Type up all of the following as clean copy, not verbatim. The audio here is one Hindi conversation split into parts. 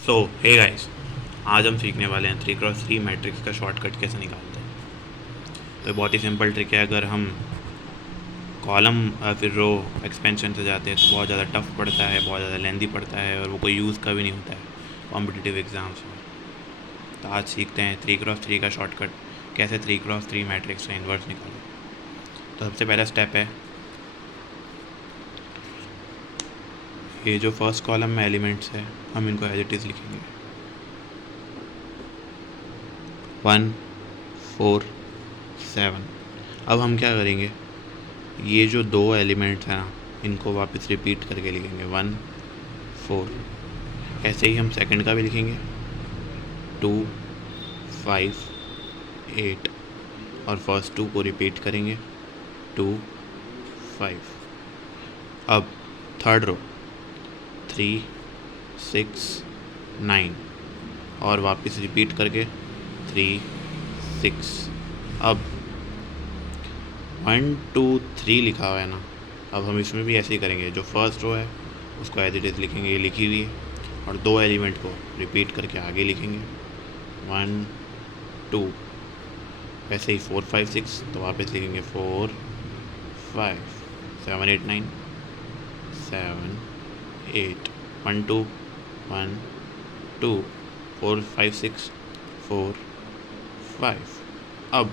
सो हे गाइस, आज हम सीखने वाले हैं 3x3 मैट्रिक्स का शॉर्टकट कैसे निकालते हैं। तो बहुत ही सिंपल ट्रिक है। अगर हम कॉलम फिर रो एक्सपेंशन से जाते हैं तो बहुत ज़्यादा टफ पड़ता है, बहुत ज़्यादा लेंदी पड़ता है और वो कोई यूज़ का भी नहीं होता है कॉम्पिटिटिव एग्ज़ाम्स में। तो आज सीखते हैं 3x3 का शॉर्टकट, कैसे 3x3 मैट्रिक्स का इन्वर्स निकालें। तो सबसे पहला स्टेप है, ये जो फर्स्ट कॉलम में एलिमेंट्स है हम इनको एज इट इज़ लिखेंगे 1 4 7। अब हम क्या करेंगे, ये जो दो एलिमेंट्स हैं ना इनको वापस रिपीट करके लिखेंगे 1 4। ऐसे ही हम सेकंड का भी लिखेंगे 2 5 8 और फर्स्ट 2 को रिपीट करेंगे 2 5। अब थर्ड रो 3 6 9 और वापस रिपीट करके 3 6। अब 1 2 3 लिखा हुआ है ना, अब हम इसमें भी ऐसे ही करेंगे। जो फर्स्ट रो है उसको एज इट इज़ लिखेंगे, ये लिखी हुई है, और दो एलिमेंट को रिपीट करके आगे लिखेंगे 1 2। वैसे ही 4 5 6 तो वापस लिखेंगे 4 5 7 8 9 7 8 1 2 1 2 4 5 6 4 5। अब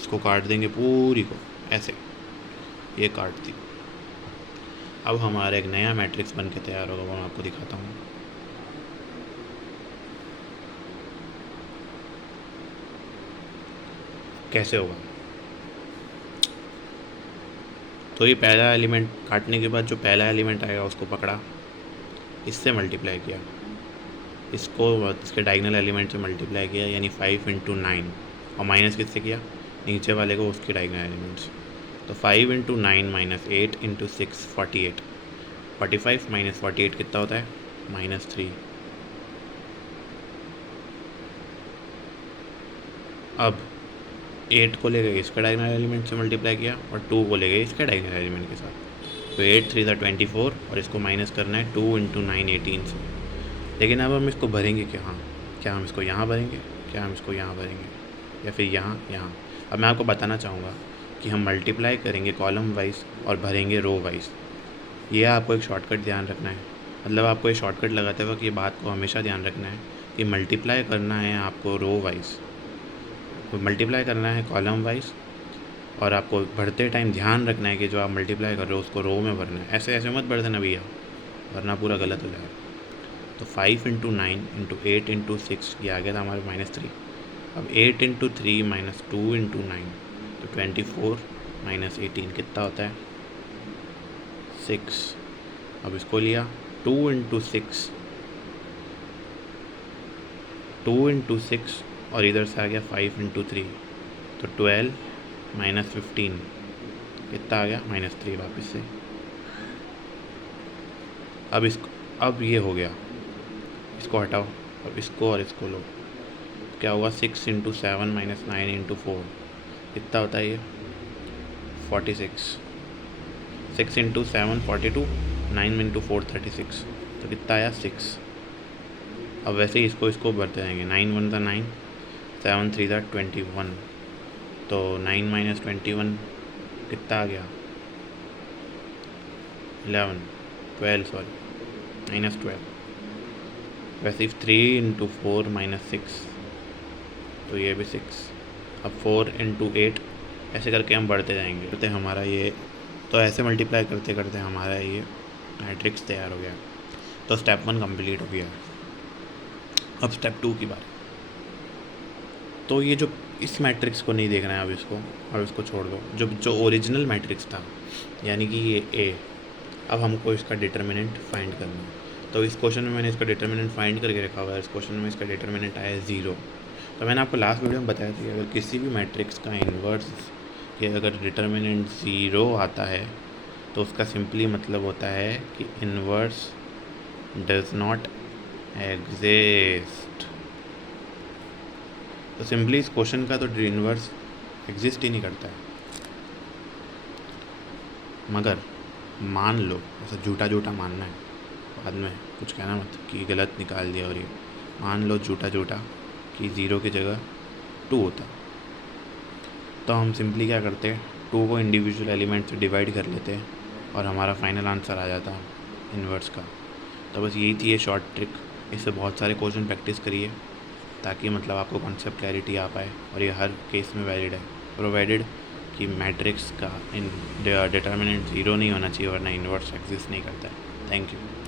इसको काट देंगे पूरी को ऐसे, ये काट दी। अब हमारा एक नया मैट्रिक्स बन के तैयार होगा, वो मैं आपको दिखाता हूँ। कैसे होगा, तो ये पहला एलिमेंट काटने के बाद जो पहला एलिमेंट आएगा उसको पकड़ा, इससे मल्टीप्लाई किया, इसको इसके डायगोनल एलिमेंट से मल्टीप्लाई किया, यानी 5 × 9, और माइनस किससे किया, नीचे वाले को उसके डायगोनल एलिमेंट से। तो 5 × 9 - 8 × 6 48, 45 - 48 कितना होता है, -3। अब 8 को ले गए इसका डायगोनल एलिमेंट से मल्टीप्लाई किया और 2 को ले गए इसके डायगोनल एलिमेंट के साथ। तो 8 3 24 और इसको माइनस करना है 2 × 9 18 से। लेकिन अब हम इसको भरेंगे क्या, हाँ क्या हम इसको यहाँ भरेंगे, क्या हम इसको यहाँ भरेंगे, या फिर यहाँ यहाँ। अब मैं आपको बताना चाहूँगा कि हम मल्टीप्लाई करेंगे कॉलम वाइज और भरेंगे रो वाइज। ये आपको एक शॉर्टकट ध्यान रखना है, मतलब आपको ये शॉर्टकट लगाते वक्त ये बात को हमेशा ध्यान रखना है कि मल्टीप्लाई करना है आपको रो वाइज, तो मल्टीप्लाई करना है कॉलम वाइज, और आपको भरते टाइम ध्यान रखना है कि जो आप मल्टीप्लाई कर रहे हो उसको रो में भरना है। ऐसे ऐसे मत भर देना भैया, वरना पूरा गलत हो जाएगा। तो 5 × 9 × 8 × 6 ये आ गया था हमारे -3। अब 8 × 3 - 2 × 9 तो 24 - 18 कितना होता है, 6। अब इसको लिया 2 × 6, 2 × 6 और इधर से आ गया 5 × 3 तो 12 - 15 कितना आ गया, -3 वापस से। अब इसको, अब ये हो गया, इसको हटाओ, अब इसको और इसको लो, क्या हुआ 6 × 7 - 9 × 4 कितना होता है ये, 46। 6 × 7 42, 9 × 4 36, तो कितना आया 6। अब वैसे ही इसको भरते जाएंगे, 9 1 = 9, 7 3 = 21, तो 9 - 21 कितना आ गया, 11 12 सॉरी -12। वैसे ही 3 × 4 - 6 तो ये भी 6। अब 4 × 8 ऐसे करके हम बढ़ते जाएंगे, करते हमारा ये, तो ऐसे मल्टीप्लाई करते करते हमारा ये मैट्रिक्स तैयार हो गया। तो स्टेप 1 कंप्लीट हो गया। अब स्टेप 2 की बात। तो ये जो इस मैट्रिक्स को नहीं देखना है, अब इसको छोड़ दो। जो ओरिजिनल मैट्रिक्स था, यानी कि ये ए, अब हमको इसका डिटर्मिनेंट फाइंड करना है। तो इस क्वेश्चन में मैंने इसका डिटर्मिनेंट फाइंड करके रखा हुआ है। इस क्वेश्चन में इसका डिटर्मिनेंट आया है 0। तो मैंने आपको लास्ट वीडियो में बताया था कि अगर किसी भी मैट्रिक्स का इन्वर्स के अगर डिटर्मिनेंट 0 आता है तो उसका सिंपली मतलब होता है कि इन्वर्स डज नॉट एग्जिस्ट। तो सिंपली इस क्वेश्चन का तो इन्वर्स एग्जिस्ट ही नहीं करता है। मगर मान लो, ऐसा झूठा झूठा मानना है बाद में कुछ कहना मत कि गलत निकाल दिया। और ये मान लो झूठा झूठा कि 0 की जगह 2 होता, तो हम सिंपली क्या करते, 2 को इंडिविजुअल एलिमेंट से डिवाइड कर लेते और हमारा फाइनल आंसर आ जाता इन्वर्स का। तो बस यही थी ये शॉर्ट ट्रिक। इससे बहुत सारे क्वेश्चन प्रैक्टिस करिए ताकि मतलब आपको कॉन्सेप्ट क्लैरिटी आ पाए, और ये हर केस में वैलिड है, प्रोवाइडेड कि मैट्रिक्स का इन डिटर्मिनेंट 0 नहीं होना चाहिए, वरना इन्वर्स एग्जिस्ट नहीं करता है। Thank you.